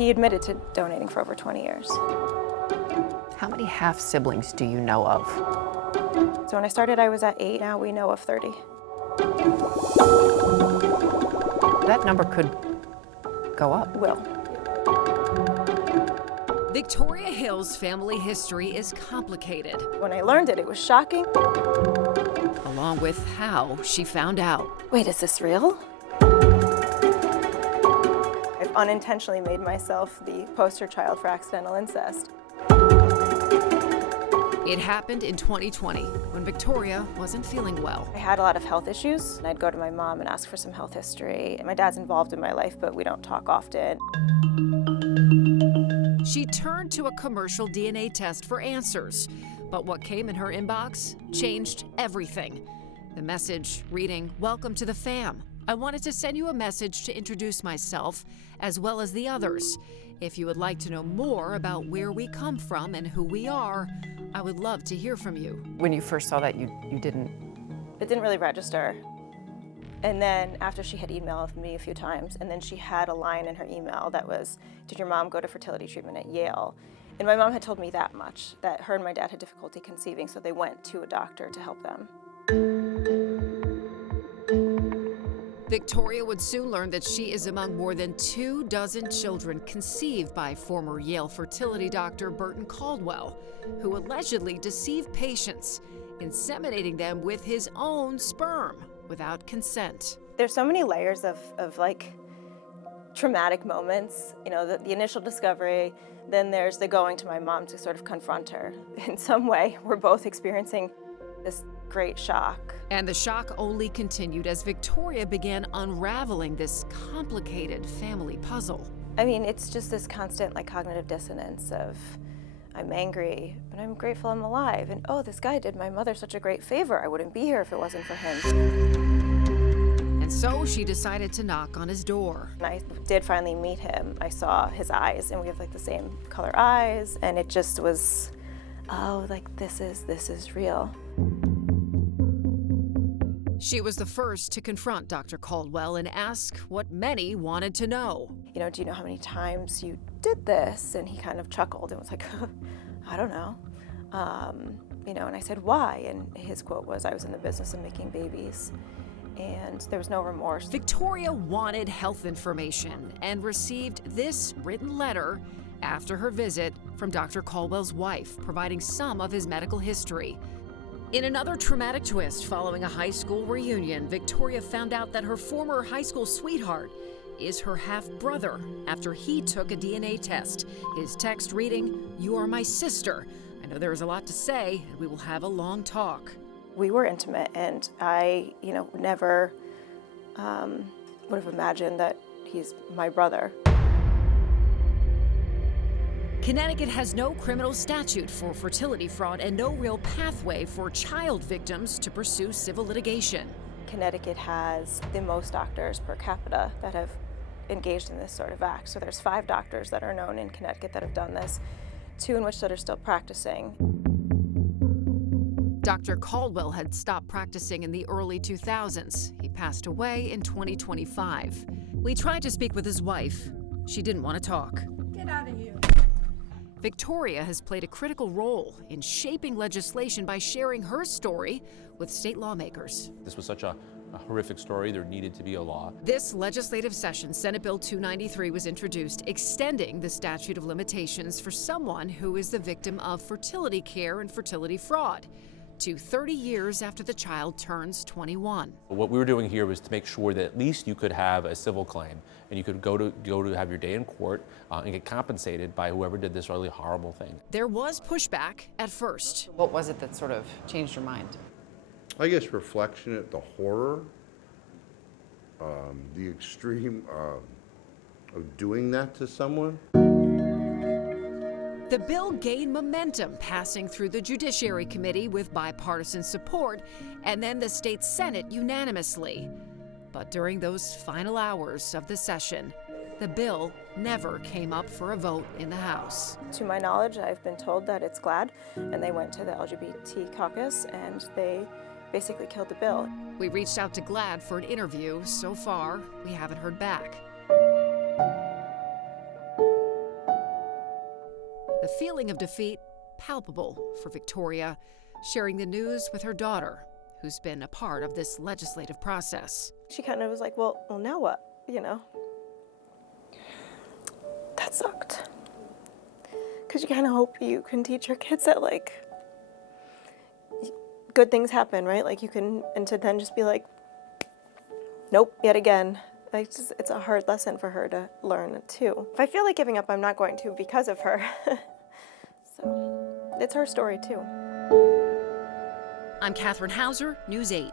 He admitted to donating for over 20 years. How many half-siblings do you know of? So when I started, I was at 8. Now we know of 30. That number could go up. Will. Victoria Hill's family history is complicated, When I learned it, it was shocking. along with how she found out. Wait, is this real? I've unintentionally made myself the poster child for accidental incest. It happened in 2020 when Victoria wasn't feeling well. I had a lot of health issues, and I'd go to my mom and ask for some health history. My dad's involved in my life, but we don't talk often. She turned to a commercial DNA test for answers, but what came in her inbox changed everything. The message reading, "Welcome to the fam. I wanted to send you a message to introduce myself as well as the others. If you would like to know more about where we come from and who we are, I would love to hear from you." When you first saw that, you didn't... It didn't really register. And then after she had emailed me a few times, and then she had a line in her email that was, "Did your mom go to fertility treatment at Yale?" And my mom had told me that much, that her and my dad had difficulty conceiving, so they went to a doctor to help them. Victoria would soon learn that she is among more than 24 children conceived by former Yale fertility doctor Burton Caldwell, who allegedly deceived patients, inseminating them with his own sperm without consent. There's so many layers of like traumatic moments, you know, the initial discovery, then there's the going to my mom to sort of confront her. In some way, we're both experiencing this great shock. And the shock only continued as Victoria began unraveling this complicated family puzzle. I mean, it's just this constant like cognitive dissonance of I'm angry, but I'm grateful I'm alive. And oh, this guy did my mother such a great favor. I wouldn't be here if it wasn't for him. And so she decided to knock on his door. And I did finally meet him. I saw his eyes, and we have like the same color eyes, and it just was, oh, like this is real. She was the first to confront Dr. Caldwell and ask what many wanted to know. You know, do you know how many times you did this? And he kind of chuckled and was like, I don't know. You know, and I said, why? And his quote was, I was in the business of making babies. And there was no remorse. Victoria wanted health information and received this written letter after her visit from Dr. Caldwell's wife, providing some of his medical history. In another traumatic twist following a high school reunion, Victoria found out that her former high school sweetheart is her half-brother after he took a DNA test. His text reading, "You are my sister. I know there is a lot to say, and we will have a long talk." We were intimate, and I, you know, never would have imagined that he's my brother. Connecticut has no criminal statute for fertility fraud and no real pathway for child victims to pursue civil litigation. Connecticut has the most doctors per capita that have engaged in this sort of act. So there's 5 doctors that are known in Connecticut that have done this, 2 in which that are still practicing. Dr. Caldwell had stopped practicing in the early 2000s. He passed away in 2025. We tried to speak with his wife. She didn't want to talk. Get out of here. Victoria has played a critical role in shaping legislation by sharing her story with state lawmakers. This was such a horrific story, there needed to be a law. This legislative session, Senate Bill 293 was introduced, extending the statute of limitations for someone who is the victim of fertility care and fertility fraud to 30 years after the child turns 21. What we were doing here was to make sure that at least you could have a civil claim and you could go to have your day in court and get compensated by whoever did this really horrible thing. There was pushback at first. What was it that sort of changed your mind? I guess reflection at the horror, the extreme of doing that to someone. The bill gained momentum, passing through the Judiciary Committee with bipartisan support, and then the state Senate unanimously. But during those final hours of the session, the bill never came up for a vote in the House. To my knowledge, I've been told that it's GLAAD, and they went to the LGBT caucus, and they basically killed the bill. We reached out to GLAAD for an interview. So far, we haven't heard back. The feeling of defeat palpable for Victoria, sharing the news with her daughter, who's been a part of this legislative process. She kind of was like, well, now what? You know? That sucked. Because you kind of hope you can teach your kids that, like, good things happen, right? Like, you can, and to then just be like, nope, yet again. Like, it's a hard lesson for her to learn, too. If I feel like giving up, I'm not going to because of her. So, it's her story, too. I'm Catherine Hauser, News 8.